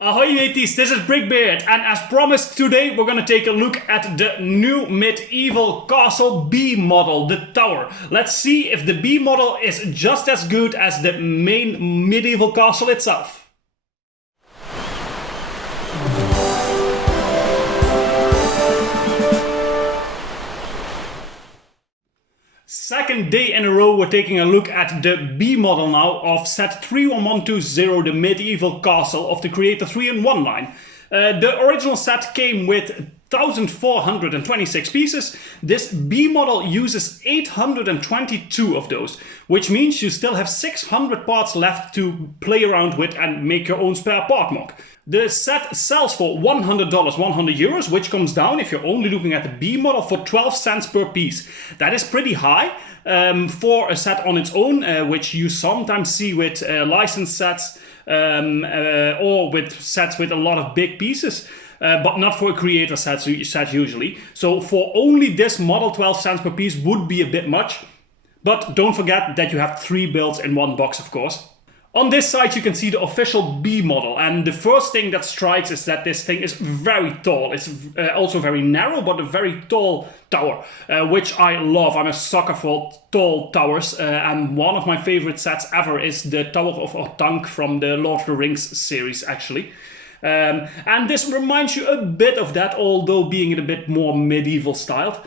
Ahoy mateys, this is BrickBeard, and as promised today we're gonna take a look at the new medieval castle B model, the tower. Let's see if the B model is just as good as the main medieval castle itself. Second day in a row we're taking a look at the B model now of set 31120, the medieval castle of the Creator 3-in-1 line. The original set came with 1,426 pieces. This B model uses 822 of those, which means you still have 600 parts left to play around with and make your own spare part mock. The set sells for $100, €100, which comes down, if you're only looking at the B model, for 12 cents per piece. That is pretty high for a set on its own, which you sometimes see with licensed sets or with sets with a lot of big pieces. But not for a creator set usually. So for only this model, 12 cents per piece would be a bit much. But don't forget that you have 3 builds in one box, of course. On this side you can see the official B model, and the first thing that strikes is that this thing is very tall. It's also very narrow, but a very tall tower, which I love. I'm a sucker for tall towers, and one of my favorite sets ever is the Tower of Orthanc from the Lord of the Rings series, actually. And this reminds you a bit of that, although being a bit more medieval styled.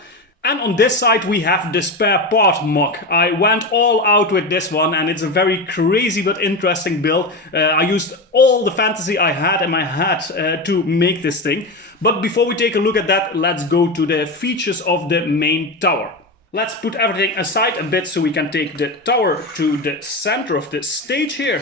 And on this side we have the spare part mock. I went all out with this one, and it's a very crazy but interesting build. I used all the fantasy I had in my head to make this thing. But before we take a look at that, let's go to the features of the main tower. Let's put everything aside a bit so we can take the tower to the center of the stage here.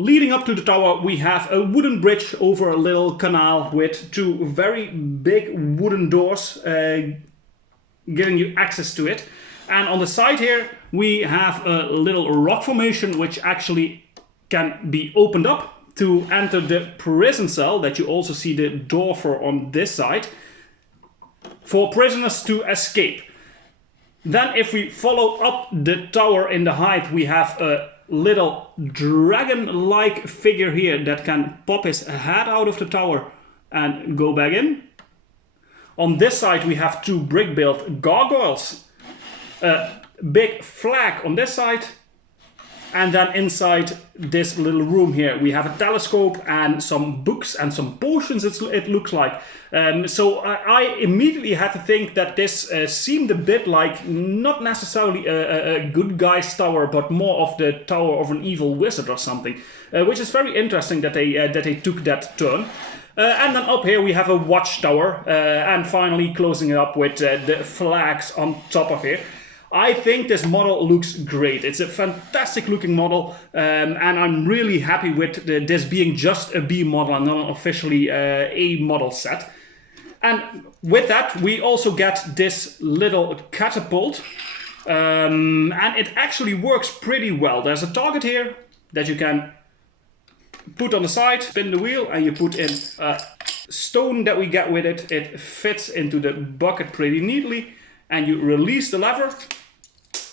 Leading up to the tower we have a wooden bridge over a little canal with 2 very big wooden doors giving you access to it. And on the side here we have a little rock formation which actually can be opened up to enter the prison cell that you also see the door for on this side, for prisoners to escape. Then if we follow up the tower in the height, we have a little dragon-like figure here that can pop his head out of the tower and go back in. On this side we have 2 brick-built gargoyles, a big flag on this side, and then inside this little room here we have a telescope and some books and some potions, it looks like. So I immediately had to think that this seemed a bit like not necessarily a good guy's tower, but more of the tower of an evil wizard or something, which is very interesting that they took that turn. And then up here we have a watchtower, and finally closing it up with the flags on top of here. I think this model looks great. It's a fantastic looking model, and I'm really happy with this being just a B model and not officially a model set. And with that we also get this little catapult, and it actually works pretty well. There's a target here that you can put on the side, spin the wheel, and you put in a stone that we get with it. It fits into the bucket pretty neatly, and you release the lever.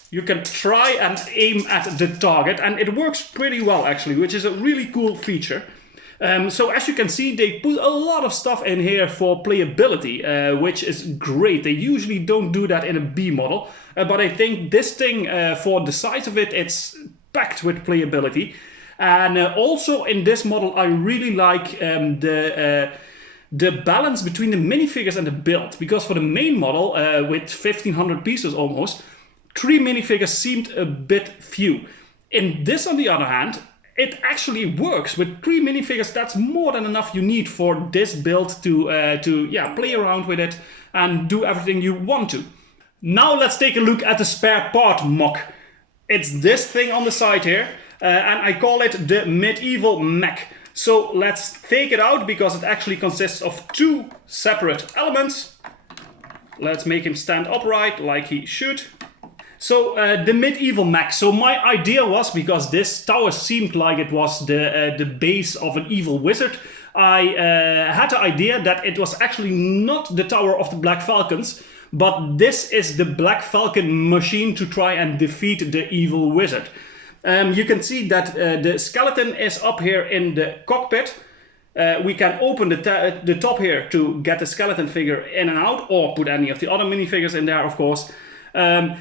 You can try and aim at the target, and it works pretty well actually, which is a really cool feature. So as you can see, they put a lot of stuff in here for playability, which is great. They usually don't do that in a B model, but I think this thing, for the size of it, it's packed with playability. And also in this model I really like the balance between the minifigures and the build, because for the main model with 1,500 pieces almost, 3 minifigures seemed a bit few. In this, on the other hand, it actually works. With 3 minifigures, that's more than enough you need for this build to play around with it and do everything you want to. Now let's take a look at the spare part mock. It's this thing on the side here, and I call it the medieval Mech. So let's take it out, because it actually consists of 2 separate elements. Let's make him stand upright like he should. So the medieval Mech. So my idea was, because this tower seemed like it was the base of an evil wizard, I had the idea that it was actually not the tower of the Black Falcons, but this is the Black Falcon machine to try and defeat the evil wizard. You can see that the skeleton is up here in the cockpit. We can open the top here to get the skeleton figure in and out, or put any of the other minifigures in there, of course.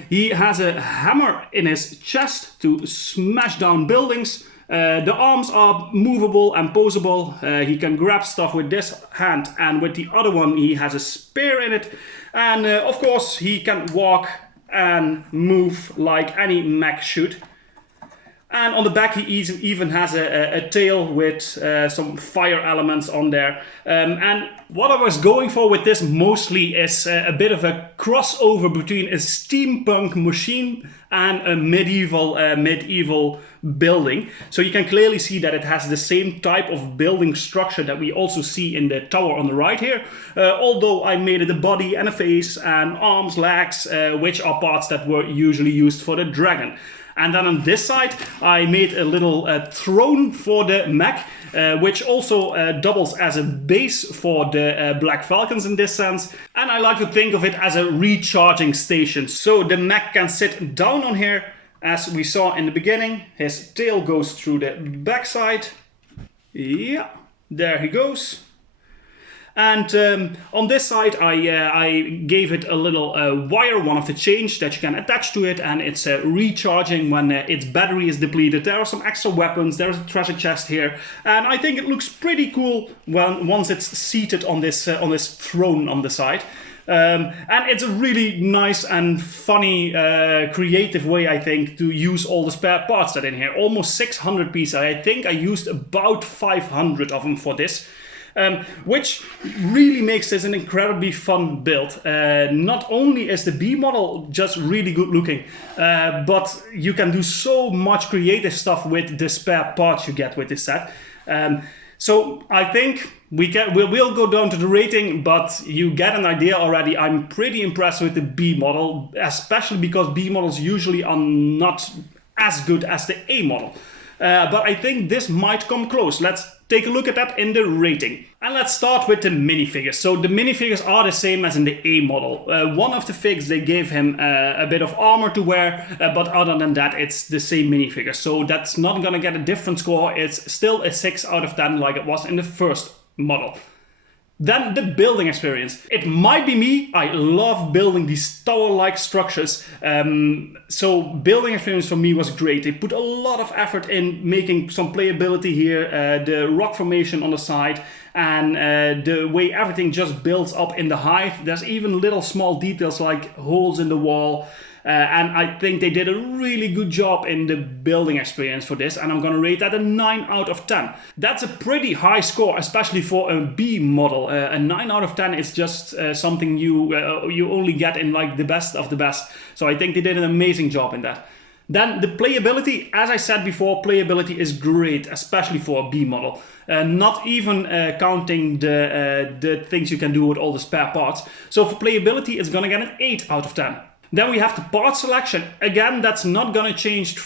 He has a hammer in his chest to smash down buildings. The arms are movable and posable. He can grab stuff with this hand, and with the other one he has a spear in it. And of course he can walk and move like any mech should. And on the back he even has a tail with some fire elements on there. And what I was going for with this mostly is a bit of a crossover between a steampunk machine and a medieval building. So you can clearly see that it has the same type of building structure that we also see in the tower on the right here. Although I made it a body and a face and arms, legs, which are parts that were usually used for the dragon. And then on this side, I made a little throne for the mech, which also doubles as a base for the Black Falcons in this sense. And I like to think of it as a recharging station. So the mech can sit down on here, as we saw in the beginning. His tail goes through the backside. Yeah, there he goes. And on this side I gave it a little wire, one of the chains that you can attach to it, and it's recharging when its battery is depleted. There are some extra weapons, there's a treasure chest here, and I think it looks pretty cool once it's seated on this throne on the side. And it's a really nice and funny, creative way, I think, to use all the spare parts that are in here. Almost 600 pieces. I think I used about 500 of them for this. Which really makes this an incredibly fun build. Not only is the B model just really good looking, but you can do so much creative stuff with the spare parts you get with this set. So I think we'll go down to the rating, but you get an idea already. I'm pretty impressed with the B model, especially because B models usually are not as good as the A model. But I think this might come close. Let's take a look at that in the rating. And let's start with the minifigures. So the minifigures are the same as in the A model. One of the figs, they gave him a bit of armor to wear, but other than that, it's the same minifigure. So that's not gonna get a different score. It's still a 6 out of 10 like it was in the first model. Then the building experience. It might be me, I love building these tower-like structures. So building experience for me was great. They put a lot of effort in making some playability here, the rock formation on the side, and the way everything just builds up in the height. There's even little small details like holes in the wall. And I think they did a really good job in the building experience for this, and I'm gonna rate that a 9 out of 10. That's a pretty high score, especially for a B model. A 9 out of 10 is just something you only get in like the best of the best. So I think they did an amazing job in that. Then the playability, as I said before, playability is great, especially for a B model. Not even counting the things you can do with all the spare parts. So for playability, it's gonna get an 8 out of 10. Then we have the part selection. Again, that's not going to change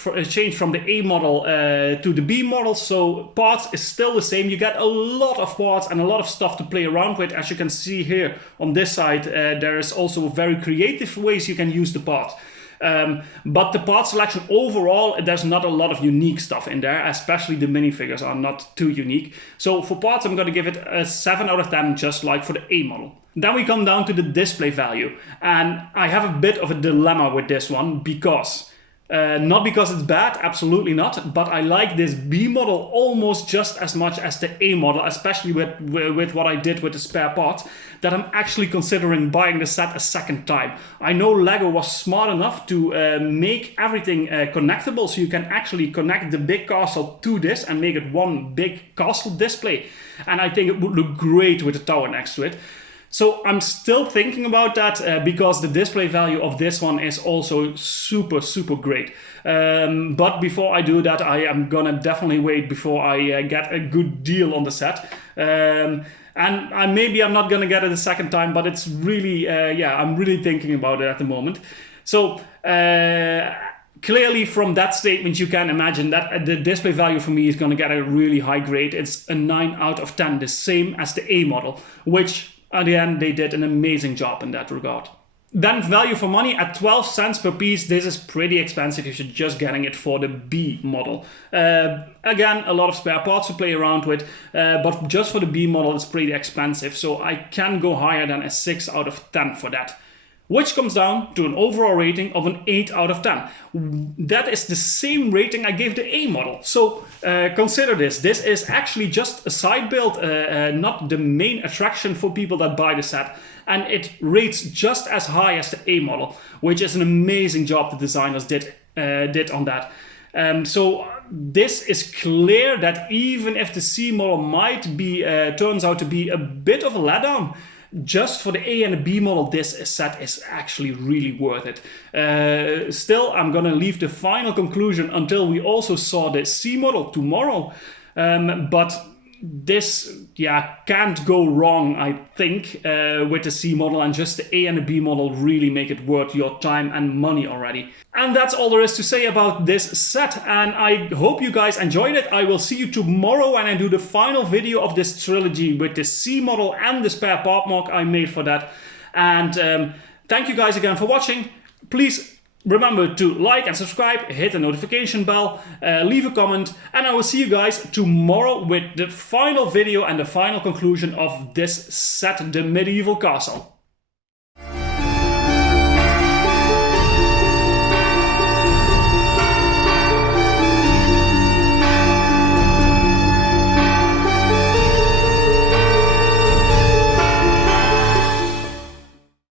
from the A model to the B model, so parts is still the same. You get a lot of parts and a lot of stuff to play around with. As you can see here on this side, there is also very creative ways you can use the parts. But the part selection overall, there's not a lot of unique stuff in there, especially the minifigures are not too unique. So for parts, I'm going to give it a 7 out of 10, just like for the A model. Then we come down to the display value, and I have a bit of a dilemma with this one because not because it's bad, absolutely not, but I like this B model almost just as much as the A model, especially with what I did with the spare parts, that I'm actually considering buying the set a second time. I know Lego was smart enough to make everything connectable, so you can actually connect the big castle to this and make it one big castle display, and I think it would look great with the tower next to it. So I'm still thinking about that because the display value of this one is also super, super great. But before I do that, I am gonna definitely wait before I get a good deal on the set. And maybe I'm not gonna get it a second time, but it's really, yeah, I'm really thinking about it at the moment. So clearly from that statement, you can imagine that the display value for me is gonna get a really high grade. It's a 9 out of 10, the same as the A model, which at the end, they did an amazing job in that regard. Then value for money at 12 cents per piece. This is pretty expensive if you're just getting it for the B model. Again, a lot of spare parts to play around with, but just for the B model it's pretty expensive. So I can go higher than a 6 out of 10 for that, which comes down to an overall rating of an 8 out of 10. That is the same rating I gave the A model. So consider this. This is actually just a side build, not the main attraction for people that buy the set. And it rates just as high as the A model, which is an amazing job the designers did on that. So this is clear that even if the C model might be turns out to be a bit of a letdown, just for the A and the B model, this set is actually really worth it. Still, I'm gonna leave the final conclusion until we also saw the C model tomorrow. But this, yeah, can't go wrong, I think, with the C model, and just the A and the B model really make it worth your time and money already. And that's all there is to say about this set, and I hope you guys enjoyed it. I will see you tomorrow when I do the final video of this trilogy with the C model and the spare part mock I made for that. And thank you guys again for watching. Please remember to like and subscribe, hit the notification bell, leave a comment, and I will see you guys tomorrow with the final video and the final conclusion of this set, the Medieval Castle.